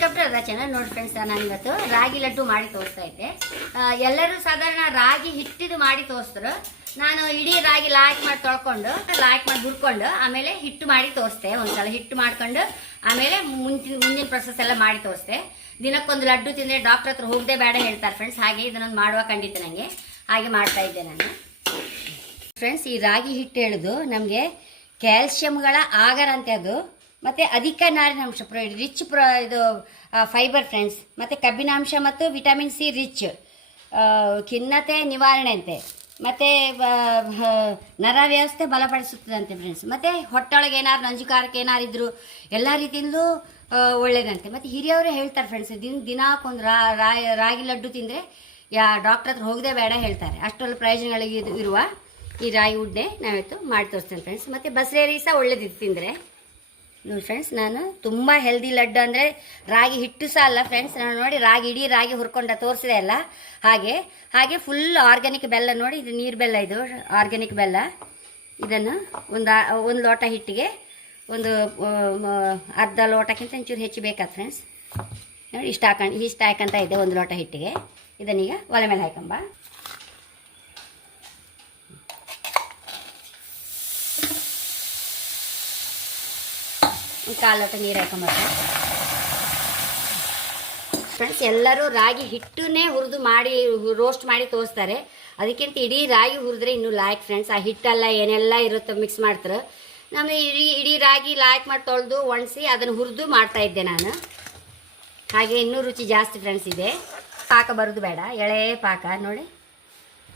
Welcome to channel ನೋಡಿ friends ನಾನು ಇವತ್ತು ರಾಗಿ ಲಡ್ಡು ಮಾಡಿ ತೋರಿಸ್ತಾ ಇದ್ದೆ. ಎಲ್ಲರೂ ಸಾಧಾರಣ ರಾಗಿ ಹಿಟ್ಟಿದು ಮಾಡಿ ತೋರಿಸ್ತರು ನಾನು ಇಡೀ ರಾಗಿ ಲಾಯ್ಕ್ ಮಾಡಿ ತೊಳ್ಕೊಂಡು ಲಾಯ್ಕ್ ಮಾಡಿ ಹುರ್ಕೊಂಡು, ಆಮೇಲೆ ಹಿಟ್ಟು ಮಾಡಿ ತೋರಿಸ್ದೆ, ಒಂದ್ಸಲ ಹಿಟ್ಟು ಮಾಡ್ಕೊಂಡು, ಆಮೇಲೆ ಮುಂಚಿನ ಮುಂದಿನ ಪ್ರೊಸೆಸ್ ಎಲ್ಲ ಮಾಡಿ ತೋರಿಸ್ದೆ. ದಿನಕ್ಕೊಂದು ಲಡ್ಡು ತಿಂದರೆ ಡಾಕ್ಟರ್ ಹತ್ರ ಹೋಗದೆ ಬೇಡ ಹೇಳ್ತಾರೆ ಫ್ರೆಂಡ್ಸ್ ಹಾಗೆ ಇದನ್ನೊಂದು ಮಾಡುವ ಖಂಡಿತ ನನಗೆ ಹಾಗೆ ಮಾಡ್ತಾ ಇದ್ದೆ ನಾನು. ಫ್ರೆಂಡ್ಸ್ ಈ ರಾಗಿ ಹಿಟ್ಟು ಹೇಳುದು ನಮಗೆ ಕ್ಯಾಲ್ಸಿಯಂಗಳ ಆಗರ ಅಂತೆ ಅದು. ಮತ್ತು ಅಧಿಕ ನಾರಿನಾಂಶ ಪ್ರ ರಿಚ್ ಪ್ರ, ಇದು ಫೈಬರ್ ಫ್ರೆಂಡ್ಸ್ ಮತ್ತು ಕಬ್ಬಿನಾಂಶ ಮತ್ತು ವಿಟಮಿನ್ ಸಿ ರಿಚ್ ಖಿನ್ನತೆ ನಿವಾರಣೆ ಅಂತೆ ಮತ್ತು ನರ ವ್ಯವಸ್ಥೆ ಬಲಪಡಿಸುತ್ತದಂತೆ ಫ್ರೆಂಡ್ಸ್ ಮತ್ತು ಹೊಟ್ಟೊಳಗೆ ಏನಾದ್ರು ನಂಜುಕಾರಕ್ಕೆ ಏನಾರು ಇದ್ರು ಎಲ್ಲ ರೀತಿಯಿಂದಲೂ ಒಳ್ಳೇದಂತೆ. ಮತ್ತು ಹಿರಿಯವರು ಹೇಳ್ತಾರೆ ಫ್ರೆಂಡ್ಸ್ ದಿನ ದಿನಕ್ಕೊಂದು ರಾಗಿ ಲಡ್ಡು ತಿಂದರೆ, ಯಾ ಡಾಕ್ಟರ್ ಹತ್ರ ಹೋಗದೆ ಬೇಡ ಹೇಳ್ತಾರೆ. ಅಷ್ಟೊಂದು ಪ್ರಯೋಜನಗಳಿಗೆ ಇರುವ ಈ ರಾಗಿ ಉಡ್ಡೆ ನಾವಿತ್ತು ಮಾಡಿ ತೋರಿಸ್ತೇನೆ ಫ್ರೆಂಡ್ಸ್ ಮತ್ತು ಬಸರೇರಿ ಸಹ ಒಳ್ಳೇದಿತ್ತು ತಿಂದರೆ. ನೋಡಿ ಫ್ರೆಂಡ್ಸ್ ನಾನು ತುಂಬ ಹೆಲ್ದಿ ಲಡ್ಡು ಅಂದರೆ ರಾಗಿ ಹಿಟ್ಟು ಸಹ ಅಲ್ಲ ಫ್ರೆಂಡ್ಸ್ ನಾನು ನೋಡಿ ರಾಗಿ, ಇಡೀ ರಾಗಿ ಹುರ್ಕೊಂಡ ತೋರಿಸಿದೆ ಅಲ್ಲ? ಹಾಗೆ ಹಾಗೆ ಫುಲ್ ಆರ್ಗ್ಯಾನಿಕ್ ಬೆಲ್ಲ ನೋಡಿ, ಇದು ನೀರು ಬೆಲ್ಲ ಇದು ಆರ್ಗ್ಯಾನಿಕ್ ಬೆಲ್ಲ. ಇದನ್ನು ಒಂದು ಒಂದು ಲೋಟ ಹಿಟ್ಟಿಗೆ, ಒಂದು ಅರ್ಧ ಲೋಟಕ್ಕಿಂತ ಒಂಚೂರು ಹೆಚ್ಚು ಬೇಕಾದ ಫ್ರೆಂಡ್ಸ್ ನೋಡಿ, ಇಷ್ಟು ಹಾಕೊಂಡು, ಇಷ್ಟು ಹಾಕಂತ ಇದೆ ಒಂದು ಲೋಟ ಹಿಟ್ಟಿಗೆ. ಇದನ್ನೀಗ ಒಲೆ ಮೇಲೆ ಹಾಕೊಂಬ ಕಾಲು ಲೋಟ ನೀರು ಹಾಕೊಂಬರ್ತಾರೆ ಫ್ರೆಂಡ್ಸ್ ಎಲ್ಲರೂ ರಾಗಿ ಹಿಟ್ಟನ್ನೇ ಹುರಿದು ಮಾಡಿ ರೋಸ್ಟ್ ಮಾಡಿ ತೋರಿಸ್ತಾರೆ. ಅದಕ್ಕಿಂತ ಇಡೀ ರಾಗಿ ಹುರಿದ್ರೆ ಇನ್ನೂ ಲಾಯ್ಕ್ ಫ್ರೆಂಡ್ಸ್ ಆ ಹಿಟ್ಟೆಲ್ಲ ಏನೆಲ್ಲ ಇರುತ್ತೆ ಮಿಕ್ಸ್ ಮಾಡ್ತಾರೆ. ನಾನು ಇಡೀ ಇಡೀ ರಾಗಿ ಲಾಯ್ಕ್ ಮಾಡಿ ತೊಳೆದು ಒಣಸಿ ಅದನ್ನು ಹುರಿದು ಮಾಡ್ತಾ ಇದ್ದೆ ನಾನು. ಹಾಗೆ ಇನ್ನೂ ರುಚಿ ಜಾಸ್ತಿ ಫ್ರೆಂಡ್ಸ್ ಇದೆ. ಪಾಕ ಬರೋದು ಬೇಡ, ಎಳೆ ಪಾಕ, ನೋಡಿ.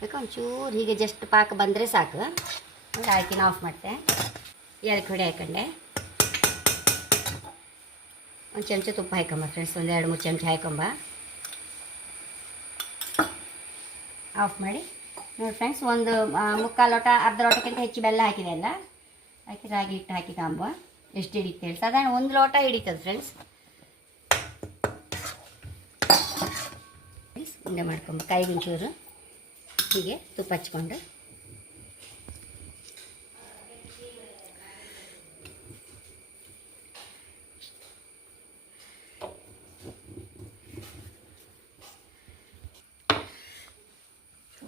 ಯಾಕೆ ಒಂಚೂರು ಹೀಗೆ ಜಸ್ಟ್ ಪಾಕ ಬಂದರೆ ಸಾಕು. ಹಾಕಿ ಆಫ್ ಮಾಡಿದೆ ಎಳೆ ಹೊಡೆ ಹಾಕೊಂಡೆ. ಒಂದು ಚಮಚ ತುಪ್ಪ ಹಾಕೊಂಬ ಫ್ರೆಂಡ್ಸ್ ಒಂದು ಎರಡು ಮೂರು ಚಮಚ ಹಾಕೊಂಬ ಆಫ್ ಮಾಡಿ. ನೋಡಿ ಫ್ರೆಂಡ್ಸ್ ಒಂದು ಮುಕ್ಕಾಲು ಲೋಟ, ಅರ್ಧ ಲೋಟಕ್ಕಿಂತ ಹೆಚ್ಚು ಬೆಲ್ಲ ಹಾಕಿದೆ ಅಲ್ಲ? ಹಾಕಿ ರಾಗಿ ಹಿಟ್ಟು ಹಾಕಿ ಕಾಂಬ. ಎಷ್ಟು ಹೇಳಿ ಸಾಧಾರಣ ಒಂದು ಲೋಟ ಹಿಡಿತದೆ ಫ್ರೆಂಡ್ಸ್ ಉಂಡೆ ಮಾಡ್ಕೊಂಬ. ಕೈಗಿಂಚೂರು ಹೀಗೆ ತುಪ್ಪ ಹಚ್ಕೊಂಡು.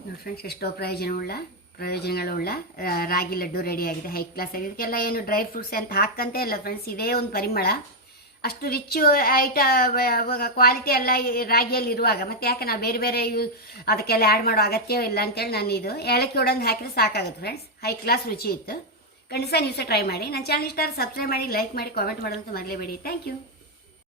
ನೋಡಿ ಫ್ರೆಂಡ್ಸ್ ಎಷ್ಟೋ ಪ್ರಯೋಜನವುಳ್ಳ, ಪ್ರಯೋಜನಗಳುಳ್ಳ ರಾಗಿ ಲಡ್ಡು ರೆಡಿ ಆಗಿದೆ ಹೈ ಕ್ಲಾಸ್ ಆಗಿದೆ. ಇದಕ್ಕೆಲ್ಲ ಏನು ಡ್ರೈ ಫ್ರೂಟ್ಸ್ ಅಂತ ಹಾಕಂತೆ ಇಲ್ಲ ಫ್ರೆಂಡ್ಸ್ ಇದೇ ಒಂದು ಪರಿಮಳ. ಅಷ್ಟು ರಿಚ್ ಐಟ ಕ್ವಾಲಿಟಿ ಎಲ್ಲ ರಾಗಿಯಲ್ಲಿ ಇರುವಾಗ, ಮತ್ತೆ ಯಾಕೆ ನಾವು ಬೇರೆ ಬೇರೆ ಅದಕ್ಕೆಲ್ಲ ಆ್ಯಡ್ ಮಾಡೋ ಅಗತ್ಯವೂ ಇಲ್ಲ ಅಂತೇಳಿ ನಾನು ಇದು ಏಲಕ್ಕಿ ಒಡೊಂದು ಹಾಕಿದ್ರೆ ಸಾಕಾಗುತ್ತೆ ಫ್ರೆಂಡ್ಸ್ ಹೈ ಕ್ಲಾಸ್ ರುಚಿ ಇತ್ತು. ಖಂಡಿತ ನೀವು ಸಹ ಟ್ರೈ ಮಾಡಿ. ನನ್ನ ಚಾನಲ್ ಇಷ್ಟ ಸಬ್ಸ್ಕ್ರೈಬ್ ಮಾಡಿ ಲೈಕ್ ಮಾಡಿ ಕಾಮೆಂಟ್ ಮಾಡೋದಂತೂ ಮರಲೇಬೇಡಿ. Thank you